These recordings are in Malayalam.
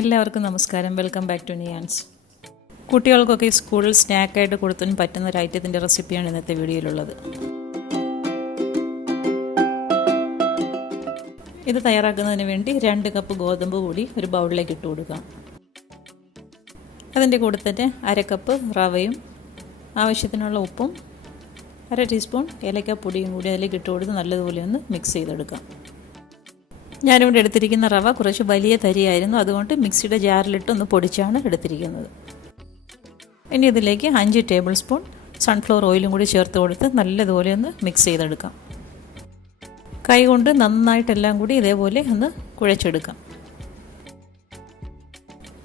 എല്ലാവർക്കും നമസ്കാരം. Welcome back to Niyans. കുട്ടികൾക്കൊക്കെ സ്കൂളിൽ സ്നാക്കായിട്ട് കൊടുത്തും പറ്റുന്ന ഒരു ഐറ്റത്തിൻ്റെ റെസിപ്പിയാണ് ഇന്നത്തെ വീഡിയോയിലുള്ളത്. ഇത് തയ്യാറാക്കുന്നതിന് വേണ്ടി 2 കപ്പ് ഗോതമ്പ് പൊടി ഒരു ബൗളിലേക്ക് ഇട്ട് കൊടുക്കാം. അതിൻ്റെ കൂടെ തന്നെ 1/2 കപ്പ് റവയും ആവശ്യത്തിനുള്ള ഉപ്പും 1/2 ടീസ്പൂൺ ഏലക്കപ്പൊടിയും കൂടി അതിലേക്ക് ഇട്ട് കൊടുത്ത് നല്ലതുപോലെ ഒന്ന് മിക്സ് ചെയ്തെടുക്കാം. ഞാനിവിടെ എടുത്തിരിക്കുന്ന റവ കുറച്ച് വലിയ തരിയായിരുന്നു, അതുകൊണ്ട് മിക്സിയുടെ ജാറിലിട്ടൊന്ന് പൊടിച്ചാണ് എടുത്തിരിക്കുന്നത്. ഇനി ഇതിലേക്ക് 5 ടേബിൾ സ്പൂൺ സൺഫ്ലവർ ഓയിലും കൂടി ചേർത്ത് കൊടുത്ത് നല്ലതുപോലെ ഒന്ന് മിക്സ് ചെയ്തെടുക്കാം. കൈ കൊണ്ട് നന്നായിട്ടെല്ലാം കൂടി ഇതേപോലെ ഒന്ന് കുഴച്ചെടുക്കാം.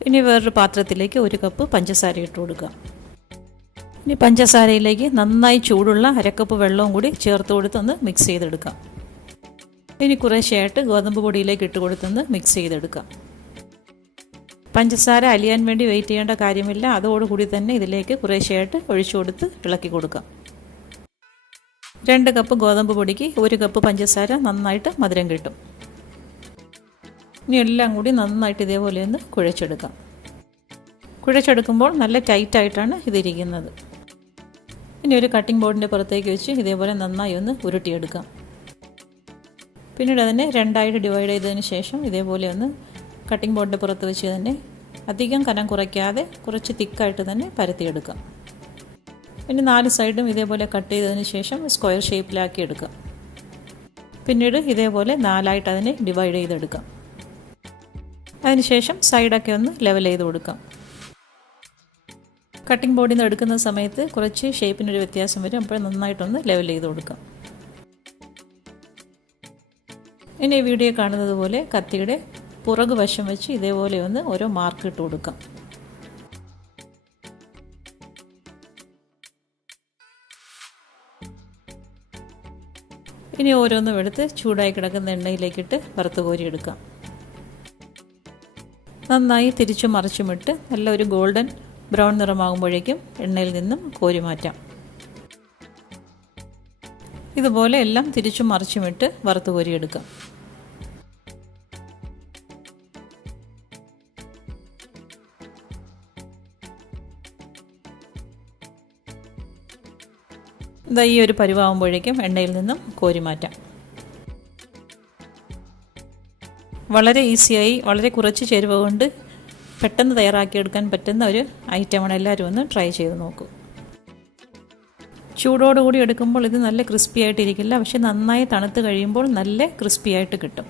ഇനി വേറൊരു പാത്രത്തിലേക്ക് 1 കപ്പ് പഞ്ചസാര ഇട്ട് കൊടുക്കാം. ഇനി പഞ്ചസാരയിലേക്ക് നന്നായി ചൂടുള്ള 1/2 കപ്പ് വെള്ളവും കൂടി ചേർത്ത് കൊടുത്തൊന്ന് മിക്സ് ചെയ്തെടുക്കാം. ഇനി കുറേശ്ശെയായിട്ട് ഗോതമ്പ് പൊടിയിലേക്ക് ഇട്ട് കൊടുത്തൊന്ന് മിക്സ് ചെയ്തെടുക്കാം. പഞ്ചസാര അലിയാൻ വേണ്ടി വെയിറ്റ് ചെയ്യേണ്ട കാര്യമില്ല, അതോടുകൂടി തന്നെ ഇതിലേക്ക് കുറേശ്ശെയായിട്ട് ഒഴിച്ചു കൊടുത്ത് ഇളക്കി കൊടുക്കാം. 2 കപ്പ് ഗോതമ്പ് പൊടിക്ക് 1 കപ്പ് പഞ്ചസാര നന്നായിട്ട് മധുരം കിട്ടും. ഇനി എല്ലാം കൂടി നന്നായിട്ട് ഇതേപോലെ ഒന്ന് കുഴച്ചെടുക്കാം. കുഴച്ചെടുക്കുമ്പോൾ നല്ല ടൈറ്റായിട്ടാണ് ഇതിരിക്കുന്നത്. ഇനി ഒരു കട്ടിംഗ് ബോർഡിൻ്റെ പുറത്തേക്ക് വെച്ച് ഇതേപോലെ നന്നായി ഒന്ന് ഉരുട്ടിയെടുക്കാം. പിന്നീട് അതിനെ 2ആയിട്ട് ഡിവൈഡ് ചെയ്തതിന് ശേഷം ഇതേപോലെ ഒന്ന് കട്ടിംഗ് ബോർഡിൻ്റെ പുറത്ത് വെച്ച് തന്നെ അധികം കനം കുറയ്ക്കാതെ കുറച്ച് തിക്കായിട്ട് തന്നെ പരത്തിയെടുക്കാം. ഇനി 4 സൈഡും ഇതേപോലെ കട്ട് ചെയ്തതിന് ശേഷം സ്ക്വയർ ഷേപ്പിലാക്കി എടുക്കാം. പിന്നീട് ഇതേപോലെ 4ആയിട്ട് അതിനെ ഡിവൈഡ് ചെയ്തെടുക്കാം. അതിനുശേഷം സൈഡൊക്കെ ഒന്ന് ലെവൽ ചെയ്ത് കൊടുക്കാം. കട്ടിംഗ് ബോർഡിൽ നിന്ന് എടുക്കുന്ന സമയത്ത് കുറച്ച് ഷേപ്പിനൊരു വ്യത്യാസം വരും, അപ്പോൾ നന്നായിട്ടൊന്ന് ലെവൽ ചെയ്ത് കൊടുക്കാം. ഇനി വീഡിയോ കാണുന്നത് പോലെ കത്തിയുടെ പുറകു വശം വെച്ച് ഇതേപോലെ ഒന്ന് ഓരോ മാർക്ക് ഇട്ട് കൊടുക്കാം. ഇനി ഓരോന്നും എടുത്ത് ചൂടായി കിടക്കുന്ന എണ്ണയിലേക്കിട്ട് വറുത്ത് കോരിയെടുക്കാം. നന്നായി തിരിച്ചും മറിച്ചുമിട്ട് നല്ല ഒരു ഗോൾഡൻ ബ്രൗൺ നിറമാകുമ്പോഴേക്കും എണ്ണയിൽ നിന്നും കോരി മാറ്റാം. ഇതുപോലെ എല്ലാം തിരിച്ചും മറിച്ചുമിട്ട് വറുത്ത് കോരിയെടുക്കാം. ഇതാ ഈ ഒരു പരുവാകുമ്പോഴേക്കും എണ്ണയിൽ നിന്നും കോരി മാറ്റാം. വളരെ ഈസിയായി വളരെ കുറച്ച് ചേരുവ കൊണ്ട് പെട്ടെന്ന് തയ്യാറാക്കിയെടുക്കാൻ പറ്റുന്ന ഒരു ഐറ്റമാണ്. എല്ലാവരും ഒന്ന് ട്രൈ ചെയ്ത് നോക്കൂ. ചൂടോടുകൂടി എടുക്കുമ്പോൾ ഇത് നല്ല ക്രിസ്പി ആയിട്ടിരിക്കില്ല, പക്ഷെ നന്നായി തണുത്ത് കഴിയുമ്പോൾ നല്ല ക്രിസ്പി ആയിട്ട് കിട്ടും.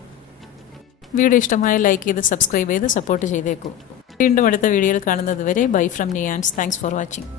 വീഡിയോ ഇഷ്ടമായ ലൈക്ക് ചെയ്ത് സബ്സ്ക്രൈബ് ചെയ്ത് സപ്പോർട്ട് ചെയ്തേക്കൂ. വീണ്ടും അടുത്ത വീഡിയോയിൽ കാണുന്നത് വരെ bye from Niyans. Thanks for watching.